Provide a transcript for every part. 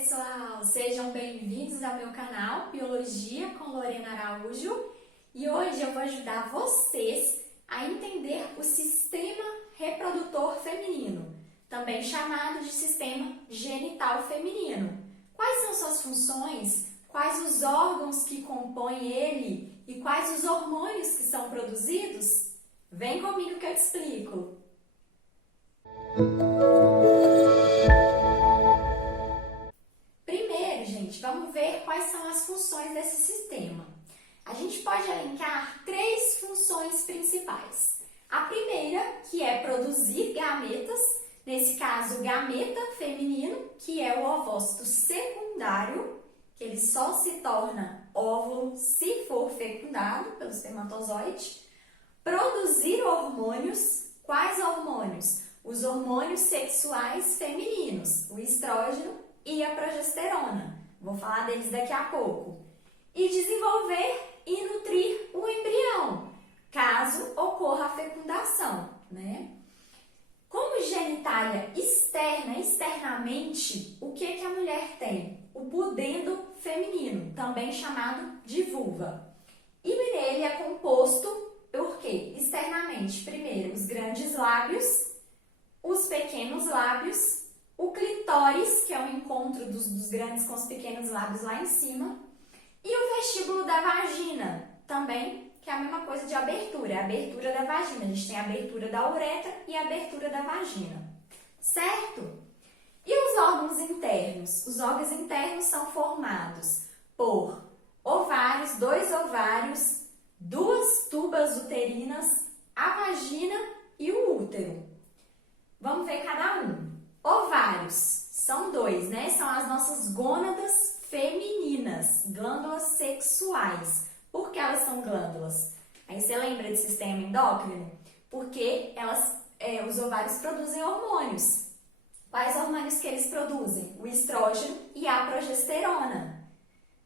pessoal! Sejam bem-vindos ao meu canal Biologia com Lorena Araújo e hoje eu vou ajudar vocês a entender o sistema reprodutor feminino, também chamado de sistema genital feminino. Quais são suas funções? Quais os órgãos que compõem ele e quais os hormônios que são produzidos? Vem comigo que eu te explico! Vamos ver quais são as funções desse sistema. A gente pode elencar três funções principais. A primeira, que é produzir gametas, nesse caso o gameta feminino, que é o ovócito secundário, que ele só se torna óvulo se for fecundado pelo espermatozoide. Produzir hormônios. Quais hormônios? Os hormônios sexuais femininos, o estrógeno e a progesterona. Vou falar deles daqui a pouco. E desenvolver e nutrir o embrião, caso ocorra a fecundação, né? Como genitália externa, externamente, o que a mulher tem? O pudendo feminino, também chamado de vulva. E ele é composto por quê? Externamente, primeiro, os grandes lábios, os pequenos lábios, o clitóris, que é o encontro dos grandes com os pequenos lábios lá em cima, e o vestíbulo da vagina, também, que é a mesma coisa de abertura, é a abertura da vagina. A gente tem a abertura da uretra e a abertura da vagina, certo? E os órgãos internos? Os órgãos internos são formados por ovários, 2 ovários, 2 tubas uterinas, a vagina e o útero. Vamos ver cada um. Ovários, são 2, né? São as nossas gônadas femininas, glândulas sexuais. Por que elas são glândulas? Aí você lembra de sistema endócrino? Porque os ovários produzem hormônios. Quais hormônios que eles produzem? O estrógeno e a progesterona,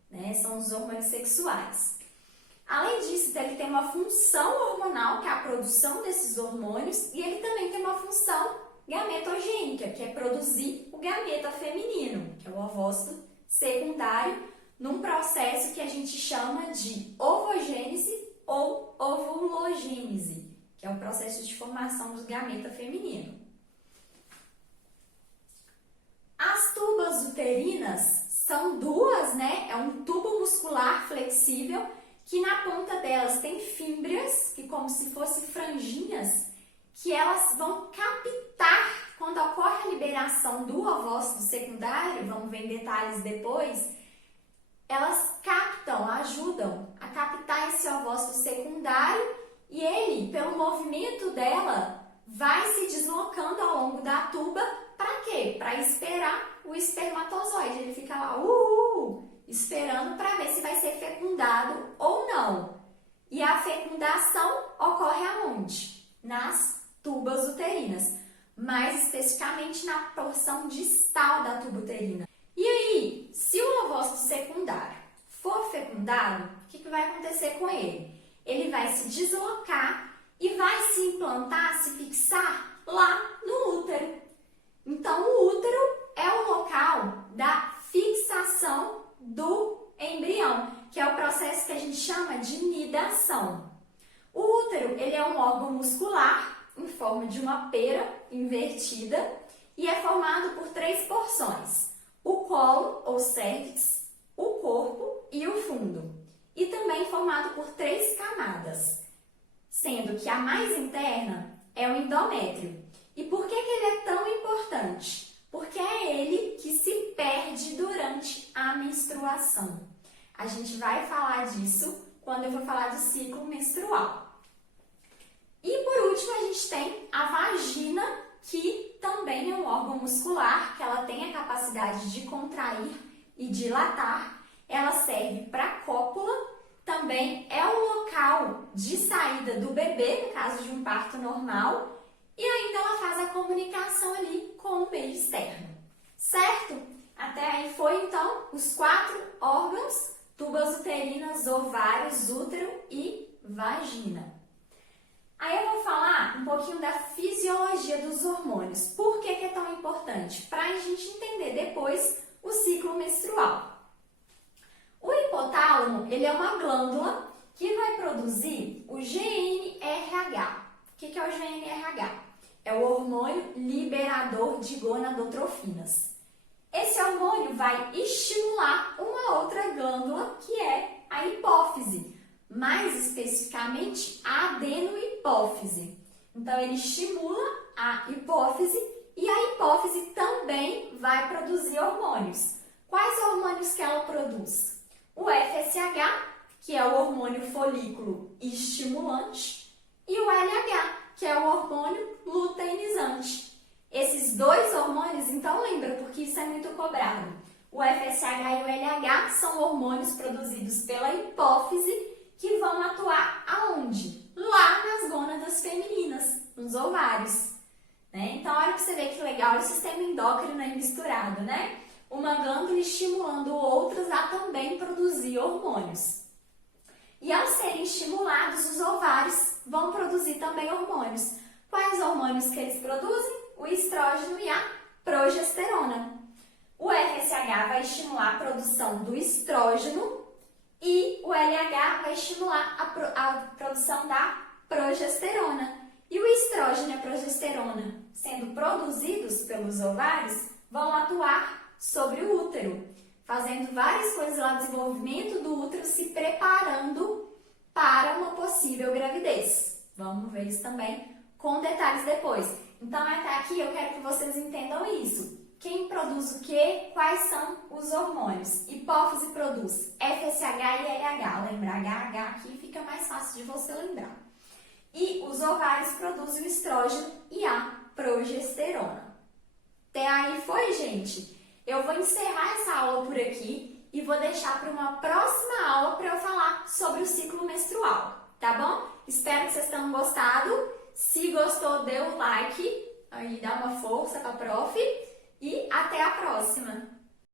né? São os hormônios sexuais. Além disso, ele tem uma função hormonal, que é a produção desses hormônios, e ele também tem uma função gametogênica, que é produzir o gameta feminino, que é o ovócito secundário, num processo que a gente chama de ovogênese ou ovulogênese, que é o processo de formação do gameta feminino. As tubas uterinas são 2, né? É um tubo muscular flexível que na ponta delas tem fímbrias, que como se fossem franjinhas, que elas vão captar, quando ocorre a liberação do ovócito secundário, vamos ver em detalhes depois, elas captam, ajudam a captar esse ovócito secundário e ele, pelo movimento dela, vai se deslocando ao longo da tuba, para quê? Para esperar o espermatozoide, ele fica lá, esperando para ver se vai ser fecundado ou não. E a fecundação ocorre aonde? Nas tubas uterinas, mais especificamente na porção distal da tuba uterina. E aí, se o ovócito secundário for fecundado, o que vai acontecer com ele? Ele vai se deslocar e vai se implantar, se fixar lá no útero. Então, o útero é o local da fixação do embrião, que é o processo que a gente chama de nidação. O útero, ele é um órgão muscular em forma de uma pera invertida e é formado por 3 porções: o colo ou cérvix, o corpo e o fundo. E também formado por 3 camadas, sendo que a mais interna é o endométrio. E por que ele é tão importante? Porque é ele que se perde durante a menstruação. A gente vai falar disso quando eu for falar do ciclo menstrual. E por último, a gente tem a vagina, que também é um órgão muscular, que ela tem a capacidade de contrair e dilatar. Ela serve para cópula, também é o local de saída do bebê, no caso de um parto normal, e ainda ela faz a comunicação ali com o meio externo, certo? Até aí foi então os 4 órgãos: tubas uterinas, ovários, útero e vagina. Aí eu vou falar um pouquinho da fisiologia dos hormônios. Por que é tão importante? Para a gente entender depois o ciclo ciclo menstrual. O hipotálamo, ele é uma glândula que vai produzir o GnRH. O que é o GnRH? É o hormônio liberador de gonadotrofinas. Esse hormônio vai estimular uma outra glândula que é a hipófise, mais especificamente a adenohipófise. Então, ele estimula a hipófise e a hipófise também vai produzir hormônios. Quais hormônios que ela produz? O FSH, que é o hormônio folículo estimulante, e o LH, que é o hormônio luteinizante. Esses dois hormônios, então lembra, porque isso é muito cobrado. O FSH e o LH são hormônios produzidos pela hipófise que vão atuar aonde? Lá nas gônadas femininas, nos ovários. Né? Então, olha para você ver que legal, o sistema endócrino é misturado, né? Uma glândula estimulando outras a também produzir hormônios. E ao serem estimulados, os ovários vão produzir também hormônios. Quais hormônios que eles produzem? O estrógeno e a progesterona. O FSH vai estimular a produção do estrógeno e o LH vai estimular a produção da progesterona. E o estrógeno e a progesterona, sendo produzidos pelos ovários, vão atuar sobre o útero, fazendo várias coisas lá, desenvolvimento do útero, se preparando para uma possível gravidez. Vamos ver isso também com detalhes depois. Então, até aqui eu quero que vocês entendam isso. Quem produz o quê? Quais são os hormônios? Hipófise produz FSH e LH. Lembrar HH aqui fica mais fácil de você lembrar. E os ovários produzem o estrógeno e a progesterona. Até aí foi, gente? Eu vou encerrar essa aula por aqui e vou deixar para uma próxima aula para eu falar sobre o ciclo menstrual, tá bom? Espero que vocês tenham gostado. Se gostou, dê o like, aí dá uma força para a prof. E até a próxima!